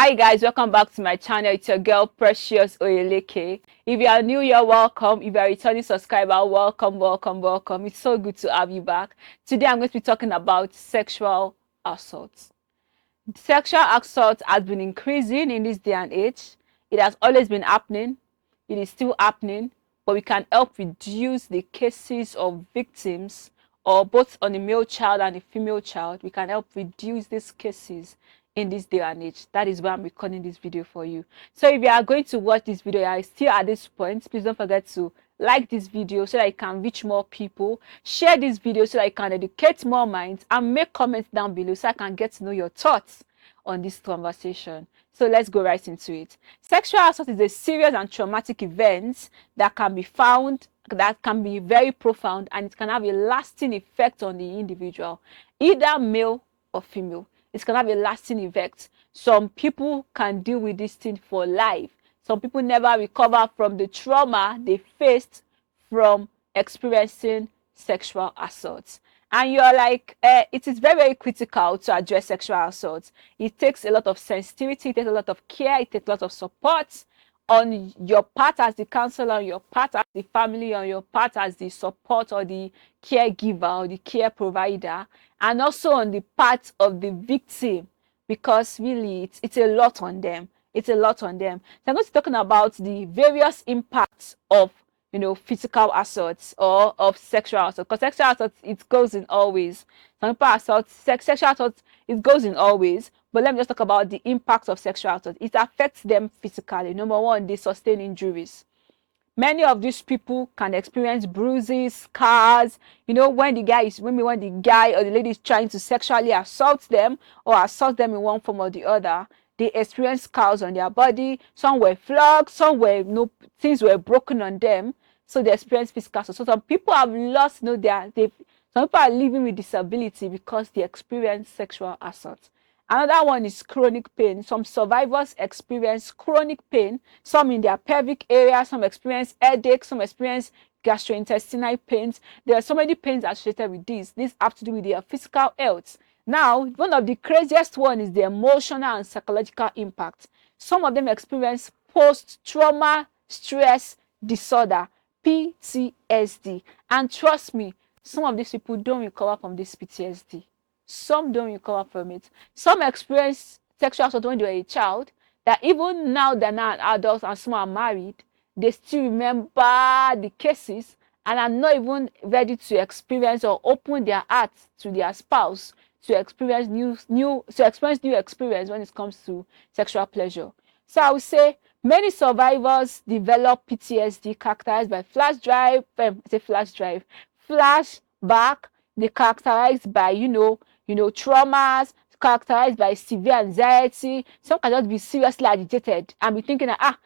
Hi guys, welcome back to my channel. It's your girl Precious Oyeleke. If you are new, you're welcome. If you are a returning subscriber, welcome. It's so good to have you back. Today I'm going to be talking about sexual assault. Sexual assault has been increasing in this day and age. It has always been happening. It is still happening, but we can help reduce the cases of victims, or both on a male child and a female child. We can help reduce these cases in this day and age. That is why I'm recording this video for you. So if you are going to watch this video, you are still at this point, please don't forget to like this video so that it can reach more people. Share this video so that it can educate more minds, and make comments down below so I can get to know your thoughts on this conversation. So let's go right into it. Sexual assault is a serious and traumatic event that can be very profound, and it can have a lasting effect on the individual, either male or female. It can have a lasting effect. Some people can deal with this thing for life. Some people never recover from the trauma they faced from experiencing sexual assault. And you're like, it is very, very critical to address sexual assault. It takes a lot of sensitivity, it takes a lot of care, it takes a lot of support on your part as the counselor, on your part as the family, on your part as the support or the caregiver or the care provider, and also on the part of the victim, because really it's a lot on them. It's a lot on them. So I'm going to be talking about the various impacts of physical assaults or of sexual assault. Because sexual assault, it goes in all ways. Some people assault, sexual assault, it goes in all ways. But let me just talk about the impacts of sexual assault. It affects them physically. Number one, they sustain injuries. Many of these people can experience bruises, scars. When the guy or the lady is trying to sexually assault them or assault them in one form or the other, they experience scars on their body. Some were flogged, some were things were broken on them, so they experience physical assault. So some people have lost, some people are living with disability because they experience sexual assault. Another one is chronic pain. Some survivors experience chronic pain, some in their pelvic area, some experience headache, some experience gastrointestinal pains. There are so many pains associated with this. These have to do with their physical health. Now, one of the craziest one is the emotional and psychological impact. Some of them experience post-trauma stress disorder, PTSD. And trust me, some of these people don't recover from this PTSD. Some don't recover from it. Some experience sexual assault when they were a child, that even now they're not adults and some are married, they still remember the cases and are not even ready to experience or open their hearts to their spouse to experience new experience when it comes to sexual pleasure. So I would say many survivors develop PTSD characterized by flashback. They characterized by traumas, characterized by severe anxiety. Some can just be seriously agitated and be thinking that,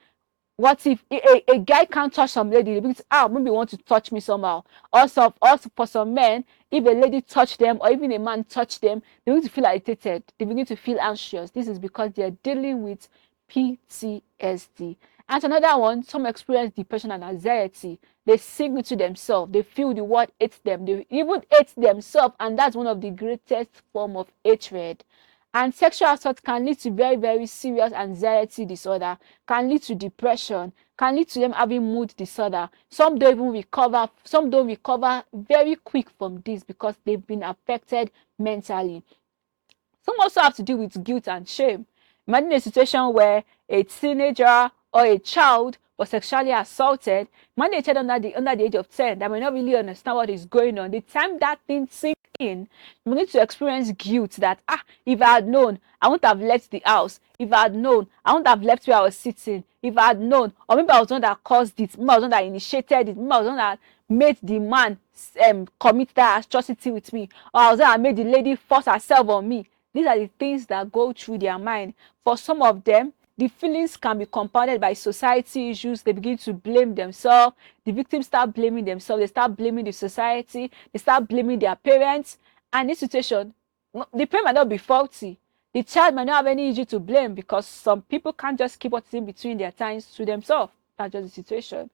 what if a guy can't touch some lady? Because maybe want to touch me somehow. Also for some men, if a lady touch them or even a man touch them, they begin to feel agitated. They begin to feel anxious. This is because they are dealing with PTSD. And another one, some experience depression and anxiety. They sink into themselves. They feel the world hates them. They even hate themselves, and that's one of the greatest form of hatred. And sexual assault can lead to very, very serious anxiety disorder, can lead to depression, can lead to them having mood disorder. Some don't even recover. Some don't recover very quick from this because they've been affected mentally. Some also have to do with guilt and shame. Imagine a situation where a teenager or a child was sexually assaulted. Imagine a child under the age of 10 that may not really understand what is going on. The time that thing sinks in, you need to experience guilt that, if I had known, I wouldn't have left the house. If I had known, I wouldn't have left where I was sitting. If I had known, or maybe I was the one that caused it, maybe I was the one that initiated it, maybe I was the one that made the man commit that atrocity with me, or I was the one that made the lady force herself on me. These are the things that go through their mind. For some of them, the feelings can be compounded by society issues. They begin to blame themselves. The victims start blaming themselves. They start blaming the society. They start blaming their parents. And in this situation, the parent might not be faulty. The child might not have any issue to blame because some people can't just keep what's in between their times to themselves. That's just the situation.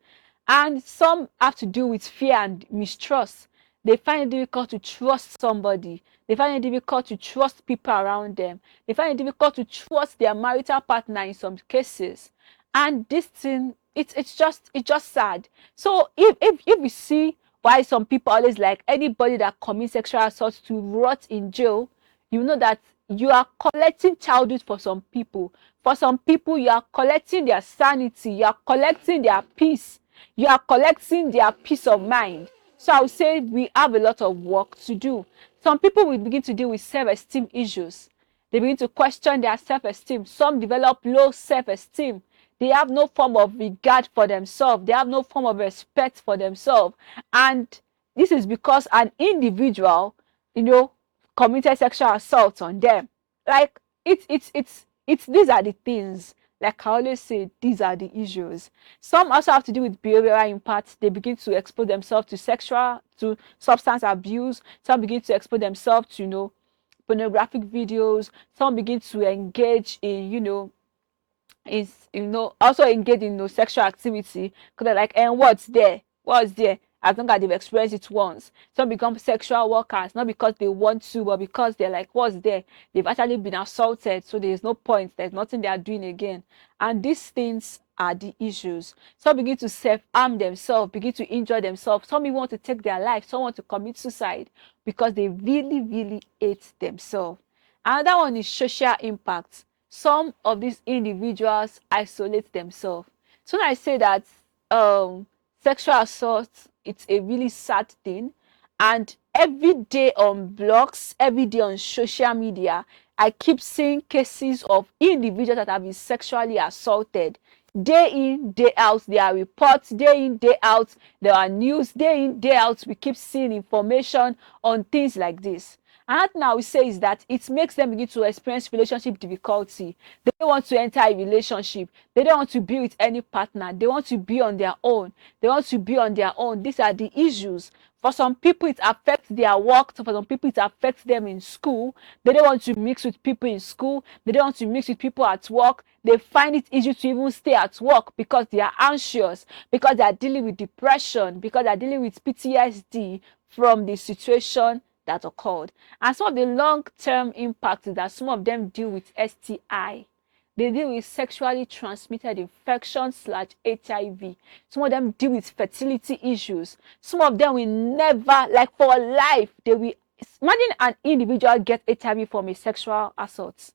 And some have to do with fear and mistrust. They find it difficult to trust somebody. They find it difficult to trust people around them. They find it difficult to trust their marital partner in some cases. And this thing, it's just sad. So if we see why some people always like anybody that commits sexual assault to rot in jail, you know that you are collecting childhood for some people. For some people, you are collecting their sanity, you are collecting their peace, you are collecting their peace of mind. So I would say we have a lot of work to do. Some people will begin to deal with self-esteem issues. They begin to question their self-esteem. Some develop low self-esteem. They have no form of regard for themselves. They have no form of respect for themselves. And this is because an individual, you know, committed sexual assault on them. Like it's these are the things. Like I always say, these are the issues. Some also have to do with behavioral impacts. They begin to expose themselves to substance abuse. Some begin to expose themselves to, pornographic videos. Some begin to engage in, is also engage in sexual activity because they're like, and what's there as long as they've experienced it once. Some become sexual workers not because they want to, but because they're like, what's there, they've actually been assaulted, so there's no point, there's nothing they are doing again. And these things are the issues. Some begin to self-harm themselves, begin to injure themselves. Some even want to take their life. Some want to commit suicide because they really really hate themselves. Another one is social impact. Some of these individuals isolate themselves. So when I say that sexual assault, it's a really sad thing, and every day on blogs, every day on social media, I keep seeing cases of individuals that have been sexually assaulted. Day in, day out, there are reports. Day in, day out, there are news. Day in, day out, we keep seeing information on things like this. And now we say is that it makes them begin to experience relationship difficulty. They don't want to enter a relationship. They don't want to be with any partner. They want to be on their own. They want to be on their own. These are the issues. For some people, it affects their work. So for some people, it affects them in school. They don't want to mix with people in school. They don't want to mix with people at work. They find it easy to even stay at work because they are anxious, because they are dealing with depression, because they are dealing with PTSD from the situation that occurred. And some of the long-term impacts is that some of them deal with STI. They deal with sexually transmitted infection / HIV. Some of them deal with fertility issues. Some of them will never, like for life, they will. Imagine an individual get HIV from a sexual assault.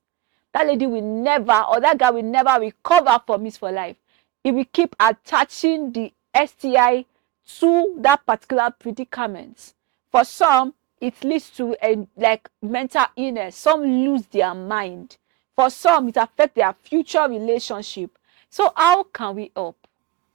That lady will never, or that guy will never recover from it for life. If we keep attaching the STI to that particular predicament. For some, it leads to a like mental illness. Some lose their mind. For some, it affects their future relationship. So how can we help?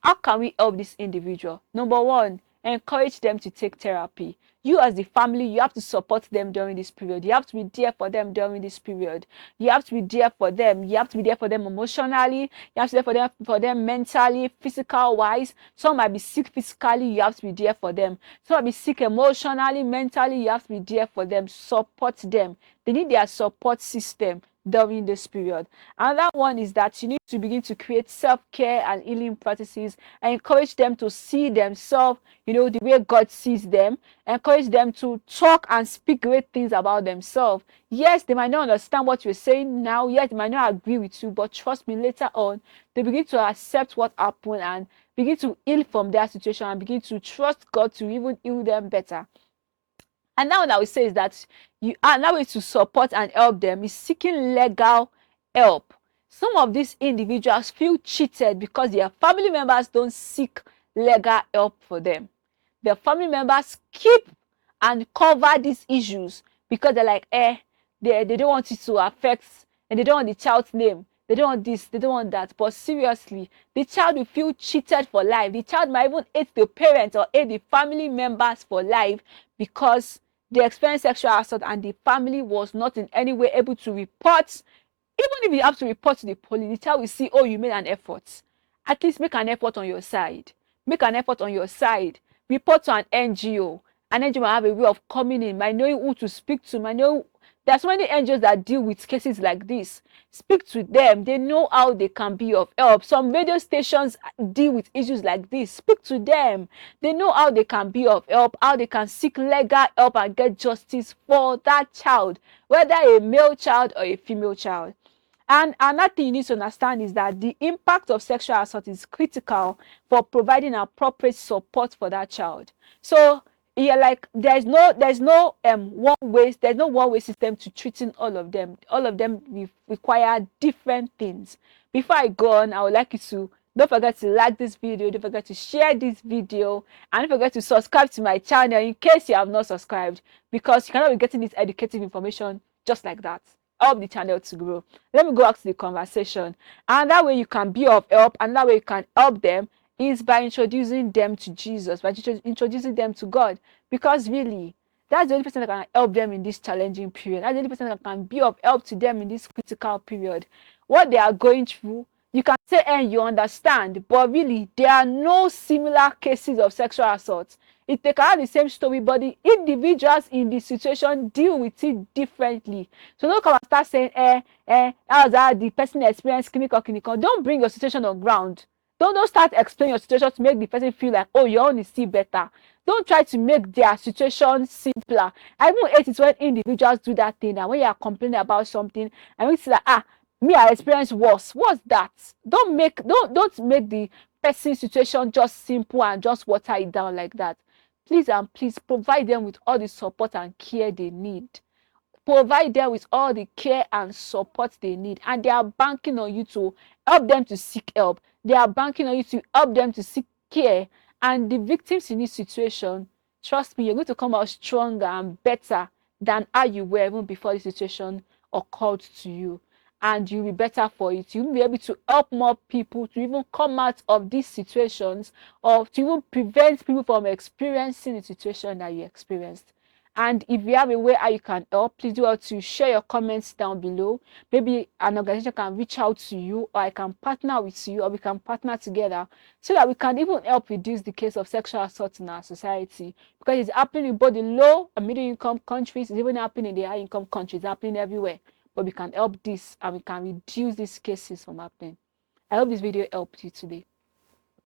How can we help this individual? Number one, encourage them to take therapy. You as the family, you have to support them during this period. You have to be there for them during this period. You have to be there for them. You have to be there for them emotionally. You have to be there for them mentally, physical wise. Some might be sick physically. You have to be there for them. Some might be sick emotionally, mentally. You have to be there for them. Support them. They need their support system during this period. Another one is that you need to begin to create self-care and healing practices and encourage them to see themselves, the way God sees them. Encourage them to talk and speak great things about themselves. Yes, they might not understand what you're saying now. Yes, they might not agree with you, but trust me, later on, they begin to accept what happened and begin to heal from their situation and begin to trust God to even heal them better. And now what I would say is that you are now way to support and help them is seeking legal help. Some of these individuals feel cheated because their family members don't seek legal help for them. Their family members keep and cover these issues because they're like, they don't want it to affect, and they don't want the child's name. They don't want this, they don't want that. But seriously, the child will feel cheated for life. The child might even hate the parents or hate the family members for life because they experienced sexual assault and the family was not in any way able to report. Even if you have to report to the police, the child will see, oh, you made an effort. At least make an effort on your side. Make an effort on your side. Report to an NGO. An NGO might have a way of coming in, might know who to speak to, might know There's so many NGOs that deal with cases like this. Speak to them. They know how they can be of help. Some radio stations deal with issues like this. Speak to them. They know how they can be of help, how they can seek legal help and get justice for that child, whether a male child or a female child. And another thing you need to understand is that the impact of sexual assault is critical for providing appropriate support for that child. So yeah, like there's no one way system to treating all of them. All of them require different things. Before I go on, I would like you to don't forget to like this video, don't forget to share this video, and don't forget to subscribe to my channel in case you have not subscribed, because you cannot be getting this educative information just like that. Help the channel to grow. Let me go back to the conversation. And that way you can be of help, and that way you can help them is by introducing them to Jesus, by introducing them to God. Because really, that's the only person that can help them in this challenging period. That's the only person that can be of help to them in this critical period. What they are going through, you can say, and you understand, but really, there are no similar cases of sexual assault. They can have the same story, but the individuals in the situation deal with it differently. So don't come and start saying, that was how the person experienced clinical. Don't bring your situation on ground. Don't start explaining your situation to make the person feel like, oh, your own is still better. Don't try to make their situation simpler. I even hate it when individuals do that thing, and when you are complaining about something, and we say that, me, I experienced worse. What's that? Don't make the person's situation just simple and just water it down like that. Please and please provide them with all the support and care they need. Provide them with all the care and support they need, and they are banking on you to help them to seek help. They are banking on you to help them to seek care. And the victims in this situation, trust me, you're going to come out stronger and better than how you were even before the situation occurred to you. And you'll be better for it. You'll be able to help more people to even come out of these situations, or to even prevent people from experiencing the situation that you experienced. And if you have a way how you can help, please do well to share your comments down below. Maybe an organization can reach out to you, or I can partner with you, or we can partner together, so that we can even help reduce the case of sexual assault in our society. Because it's happening in both the low and middle income countries, it's even happening in the high income countries, it's happening everywhere. But we can help this, and we can reduce these cases from happening. I hope this video helped you today.